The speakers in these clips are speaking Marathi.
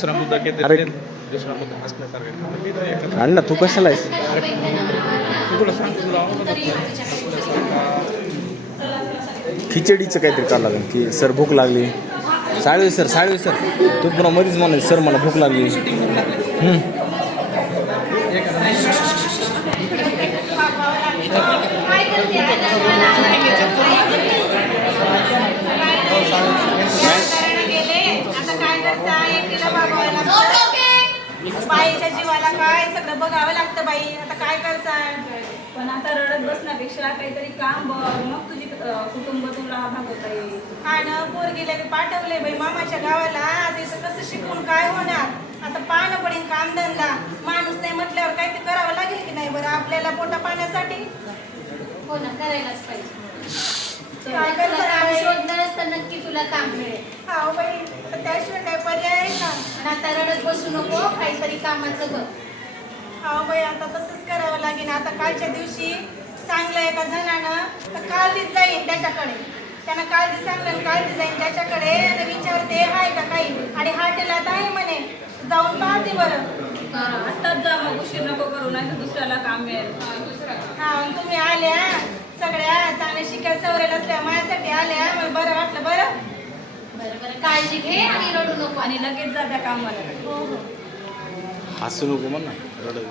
दुसरा मुद्दा अरे दुसरा मुद्दा हसण्यासारखा अण्णा तू कशाला आहेस? तुला सांगतो तुला खिचडीचं काहीतरी करावं लागेल की सर भूक लागली. साळवे सर तू पुन्हा मध्येच म्हणायचं सर मला भूक लागली. बाईच्या जीवाला काय सगळं बघावं लागतं बाई. आता काय करताय? पण आता रडत बसण्यापेक्षा काहीतरी काम बघ, मग तुझी कुटुंब तुला भागवता येईल. हा ना, पोरगीला मी पाठवले बाई मामाच्या गावाला. आता इथं कसं शिकून काय होणार? आता पाहणं पडेल कामधंदा. माणूस नाही म्हटल्यावर काही ते करावं लागेल की नाही बरं आपल्याला पोटा पाण्यासाठी? हो ना, करायलाच पाहिजे. काय करणार? शोधणारच तर नक्की तुला काम मिळेल. हा बाई, तर त्याशिवाय काय पर्याय आहे का? पण आता रडत बसू नको, काहीतरी कामाचं बघ. हा बाई, आता तसंच करावं लागेल. आता कालच्या दिवशी सांगलं एका जणानं तर काळजीच जाईन त्याच्याकडे. त्यानं काळजी सांगलं काळजी जाईन त्याच्याकडे आणि विचारते आहे का काही, आणि हॉटेलात आहे म्हणे, जाऊन पाहते बरं. आत्ताच जा, मग उशीर नको करू, नाही तर दुसऱ्याला काम मिळेल. हा, तुम्ही आल्या सगळ्या चांगल्या शिकाय सवरेल असल्या माझ्यासाठी आल्या, मला बरं वाटलं. बरं बरं काळजी घे आणि रडू नको. आणि लगेच जा त्या कामाला. हो हो. हसू नको म्हण ना रडत.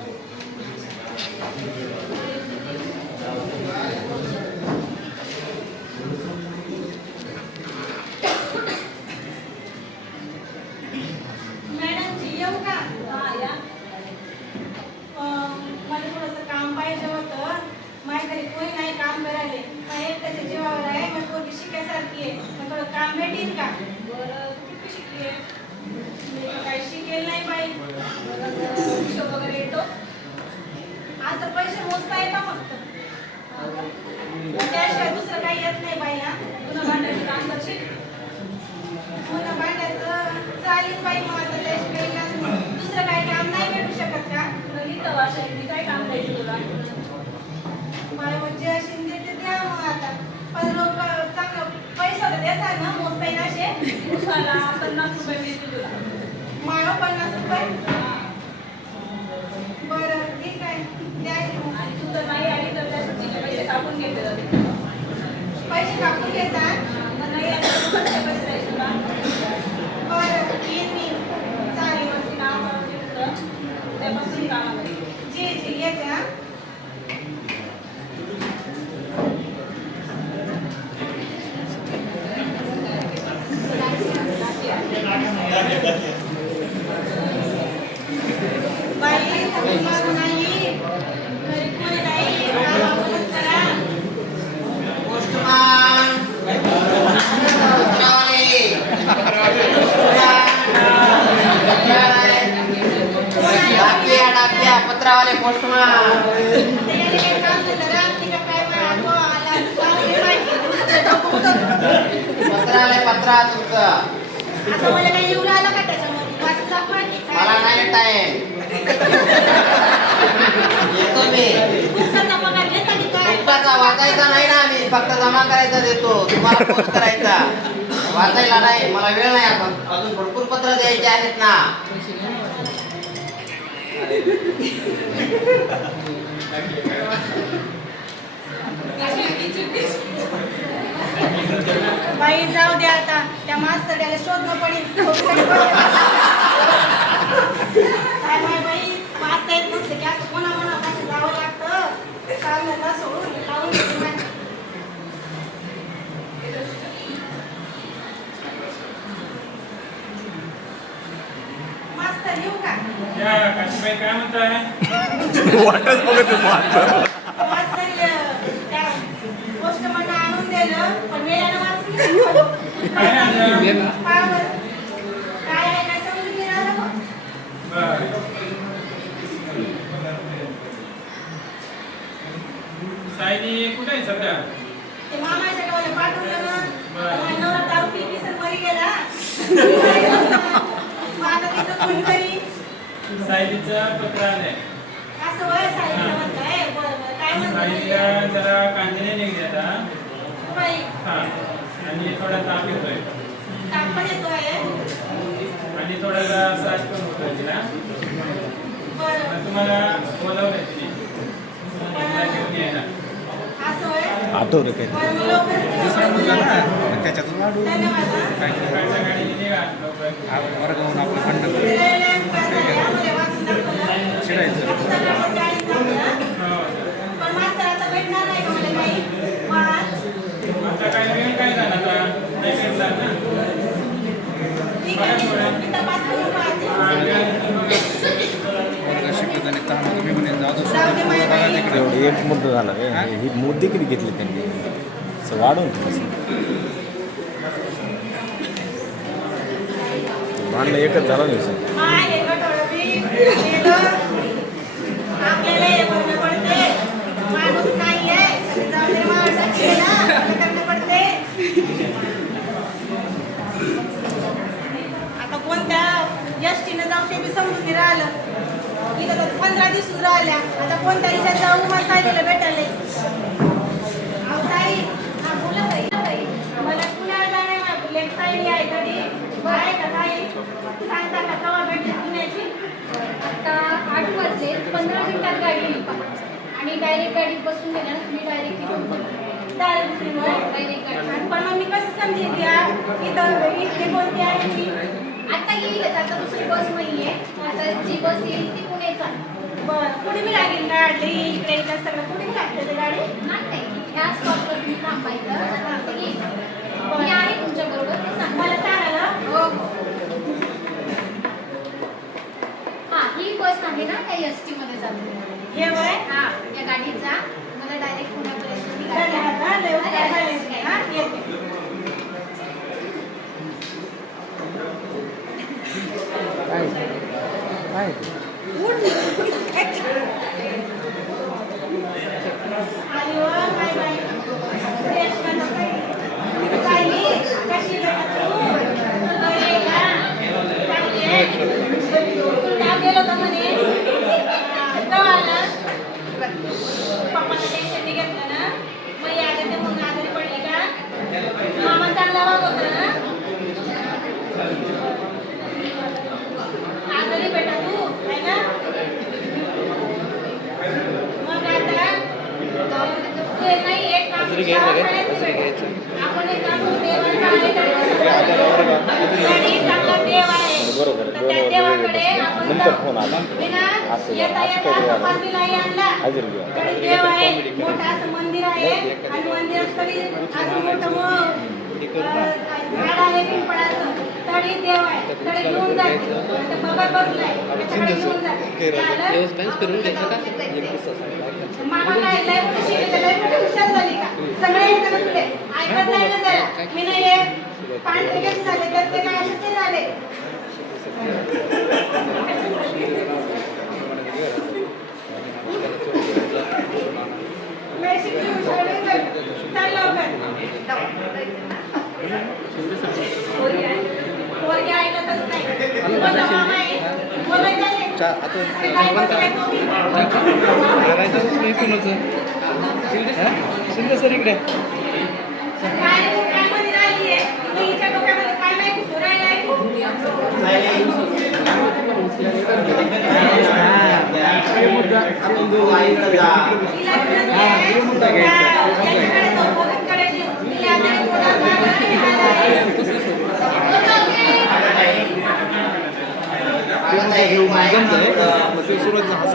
मॅडमजी येऊ का? हा या. मला थोडंसं काम पाहिजे होतं. माझ्या घरी कोणी नाही काम करायला. माझ्या एकट्याच्या जीवावर आहे. मग पोरगी शिकायसारखी आहे. मग थोडं काम भेटेल का? बरं, तू किती शिकली आहे? मी तर काही शिकेल नाही बाई. हिशोब वगैरे येतो? असं पैसे मोजता येतं फक्त. त्याशिवाय दुसरं काही येत नाही बाई. हा, पुन्हा भांड्याचं काम करशील? पुन्हा भांडायचं चालेल बाई. मग आता त्याशिवाय काही दुसरं काही काम नाही भेटू शकत का? तुला लिहितं वाचा मी काय काम द्यायचं तुला? मला म्हणजे अशी देते द्या मग आता. पण लोक चांगलं पैसा तर द्यासा ना, मोजता येईल असे. दिवसाला 50 रुपये मिळतील तुला. माळो 50 रुपये. बरं ठीक आहे, द्या की मग. आणि तू जर नाही आली तर त्यासाठी पैसे कापून घेतले जाते. पैसे कापून घेता? मग नाही आली तर कसले पैसे द्यायचे तुला? बरं येईन मी. चालेल. वरती नाव काढून घेतलं, त्यापासून कामाला ये. जी जी येते. हा, बाई तुम्हाला नाही घरी कोणी नाही. काम आपणच करा. पत्रावाले पोस्टमॅन त्याने काही काम केलं रात्री का काय बाई? आठवा आला. चांगली माहिती. पत्रा तुमचं आता मला काही येऊ राहिलं का त्याच्यामध्ये? वाचून दाखवा की काय? मला नाही टाइम येतो मी. पुस्तकाचा पगार घेता की काय? पुस्तकाचा वाचायचा नाही ना, मी फक्त जमा करायचा देतो, तुम्हाला पोस्ट करायचा, वाचायला नाही. मला वेळ नाही. आता अजून भरपूर पत्र द्यायचे आहेत ना. बाई जाऊ द्या आता. त्या मास्तरला शोधणं पडेल. काय बाई बाई वाचता येत नसते की असं कोणा मनापाशी जावं लागतं. चांगलं सोडून लावून घेते माझी. मास्तर येऊ का? काशीबाई काय म्हणताय? वाटच बघत मास्तर त्या पोस्टमन आणून दिलं पण वेळानं वाचून काय आहे काय समजून नाही राहिलं बघ. सायली कुठे आहे सध्या? ते मामाच्या गावाला पाठवलं ना. बरं. माझा नवरा दारू पिऊन मरी गेला. मग आता तिचं कोणतरी सायलीचं पत्र आलंय. असं वय सायलीचं म्हणताय. बरं बरं काय सायलीला म्हणतात? जरा कांजिने निघले आता. बाई हा, आणि थोडा ताप येतोय. ताप पण येतोय. आणि आणि थोडासा त्रास पण होतो तिला. बरं मग तुम्हाला बोलावलंय तिने घेऊन यायला. असं होय. आठव रे काय बरं मी लवकरच धन्यवाद हा. सकाळच्या गाडीने निघा लवकर. दिलेल्या पैशाने आम्हाला वाचून दाखवलं. सगळं गाडीत थांबलं. हो. पण मास्तर आता भेटणार नाही का मला काही वाद? आता काय वेळ काय झाला आता नाही भेटला ना. ठीक आहे मी तपास करून पाहते. जाऊ दे माझ्या बाई. एवढं एक मुद्दा झाला रे ही मुद्दे किती घेतले त्यांनी असं वाढवून थोडंसं भांडणं एकच झालं नाही सर माय हे गटोळं बी गेलं. आपल्याला हे करणं पडते. माणूस नाही आहे. जाऊ दे माणसाची आहे ना. आपल्याला करणं पडते. आता कोणत्या एसटीनं जाऊ ते बी समजून नाही राहिलं. इथं तर 15 दिवस राहिल्या. आता कोणत्या दिवसात जाऊ मग सायलीला भेटायला. अहो ताई, हा बोला ताई. मला पुण्याला जाणार आहे. माझी लेक सायली आहे तरी. आहे का ताई? सांगता का केव्हा भेटते पुण्याची? आता 8 वाजले 15 मिनिटात गाडी येईल पहा. आणि डायरेक्ट गाडीत बसून गेला ना तुम्ही डायरेक्ट डायरेक्ट डायरेक्ट गाडी पण मग मी कसं समजेल या इथं इथली कोणती आहे ती? आता येईलच. आता दुसरी बस नाहीये. आता जी बस येईल ती पुण्याचा. बरं कुठे बी लागेल गाडी इकडे इकडे सगळं कुठे बी लागते ते गाडी? नाही ह्या स्टॉपवर तुम्ही थांबायचं आणि आता येईल. मी आहे तुमच्याबरोबर ते सांग मला सांगायला हो हो. हा ही बस आहे ना त्या एस टी मध्ये जाते. हे वय हा या गाडीत जा. मला डायरेक्ट पुण्यापर्यंत मी गाडी धन्यवाद हा, लय उपकार झाले. हा येते. आली व काय बाई. फ्रेश करणं काही. सायली, कशी भेटत तू? बरं आहे का? चांगली आहे? तू का गेलो होता म्हणे? केव्हा आला? पप्पाला टेन्शन नाही घेतलं ना? मग आले ते मग आजारी पडली का? मामा चांगला वागवतो ना? आजारी बेटा तू आहे ना? मग आता ते नाही एक काम आपण एक काम करू, देवाचं आहे आणि चांगला देव आहे. तर त्या देवाकडे आपण जाऊ. बिना येता येता तपासणीलाही आणला तरी देव आहे. मोठं असं मंदिर आहे आणि मंदिरात तरी असं मोठं झाड आहे पिंपळाचं तरी देव आहे. तरी घेऊन जाते. तर बघत बसलाय त्याच्याकडे घेऊन जाते. मामा काय लय मोठी शिकली लय मोठी हुशार झाली का? सगळे येतं ना तुले ऐकत जायला जरा. मी नाही येत. पांढरे कसे झाले तर ते काय असेच नाही झाले. लय शिकली हुशार आहे तर. चल लवकर. पोरगी ऐकतच नाही. बोलला मामा आहे. बोलायचं नाही. अरे काय बोलतोय तुम्ही? काय डोक्यामध्ये राहिली आहे? तुम्ही हिच्या डोक्यामध्ये काय नाही घुसून राहिलाय? तिला याच्याकडे जाऊ, भगतकडे नेऊ. तिला आता एक मोठा बाग आहे,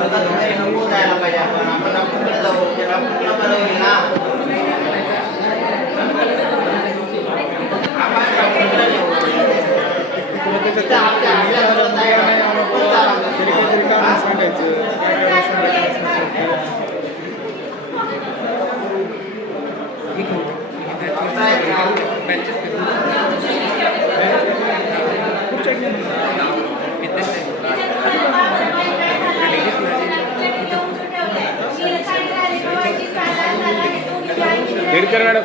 आला जायला पाहिजे आपण डॉक्टरकडे जाऊ. त्या डॉक्टरला बरं होईल ना. आपण डॉक्टरकडे नेऊ. तिथं आपल्या घरात आहे. कोण जाणार? खेडकर मॅडम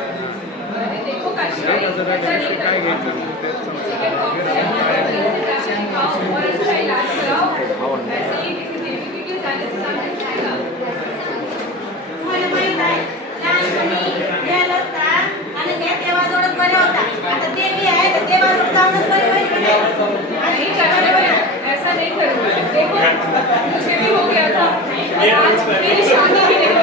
मला माहित आहे लहानपणी गेला असता आणि त्या देवाजवळच बरा होता. आता ते बी आहे तर देवाजवळ जाऊनच बरे होईल. आणि नहीं करूँगी। देखो मुझे भी हो गया था, और आज मेरी शादी भी नहीं